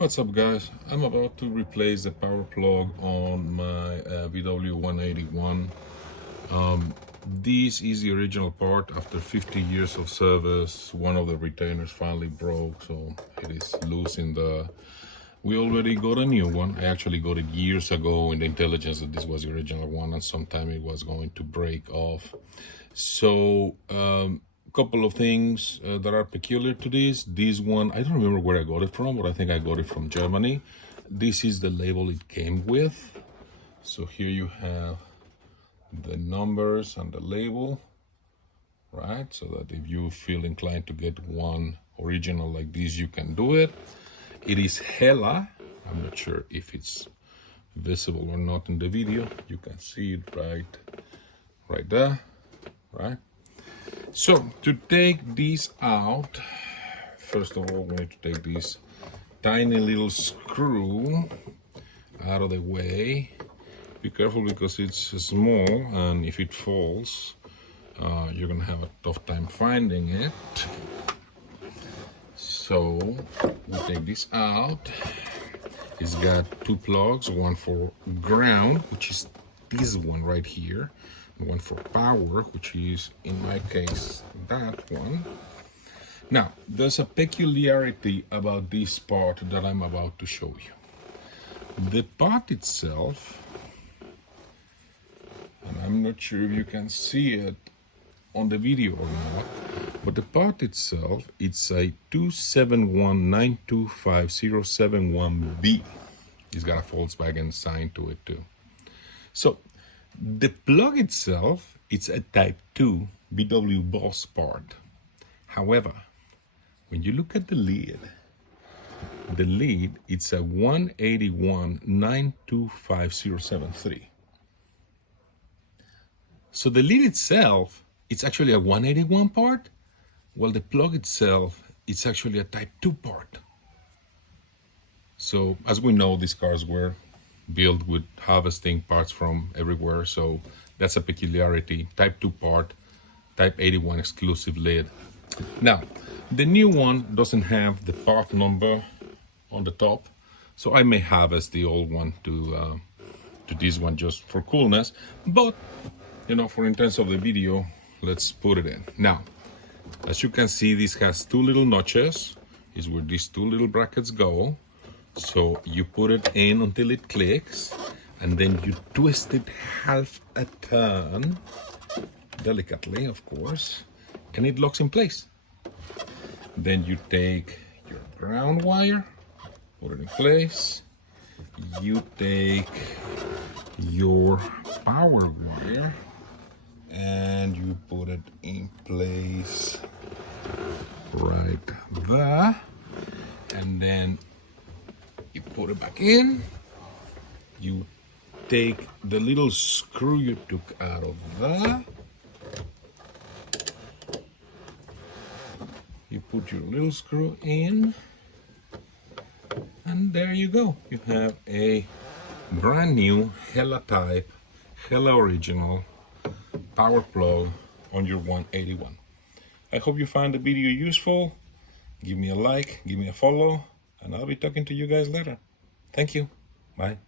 What's up, guys? I'm about to replace the power plug on my VW181. This is the original part. After 50 years of service, one of the retainers finally broke, so it is loose in the... We already got a new one. I actually got it years ago in the intelligence that this was the original one, and sometime it was going to break off. So couple of things that are peculiar to this one. I don't remember where I got it from, but I think I got it from Germany. This is the label it came with. So here you have the numbers and the label, right? So that if you feel inclined to get one original like this, you can do it. It is Hella. I'm not sure if it's visible or not in the video. You can see it right there, right? So to take this out, first of all, we need to take this tiny little screw out of the way. Be careful because it's small, and if it falls, you're gonna have a tough time finding it. So we take this out. It's got two plugs, one for ground, which is this one right here, one for power, which is in my case that one. Now there's a peculiarity about this part that I'm about to show you. The part itself, and I'm not sure if you can see it on the video or not, but the part itself, it's a 271925071B. It's got a Volkswagen sign to it too. So the plug itself, it's a Type 2 VW Boss part. However, when you look at the lead, it's a 181925073. So the lead itself, it's actually a 181 part, while the plug itself, it's actually a Type 2 part. So as we know, these cars were built with harvesting parts from everywhere, so that's a peculiarity. Type 2 part, Type 81 exclusive lid. Now the new one doesn't have the part number on the top, so I may harvest the old one to this one just for coolness, but you know, for intents of the video, let's put it in. Now as you can see, this has two little notches, is where these two little brackets go. So you put it in until it clicks, and then you twist it half a turn, delicately of course, and it locks in place. Then you take your ground wire, put it in place. You take your power wire and you put it in place right there, and then you put it back in. You take the little screw you took out of there. You put your little screw in, and there you go. You have a brand new Hella type, Hella original power plug on your 181. I hope you found the video useful. Give me a like, give me a follow, and I'll be talking to you guys later. Thank you. Bye.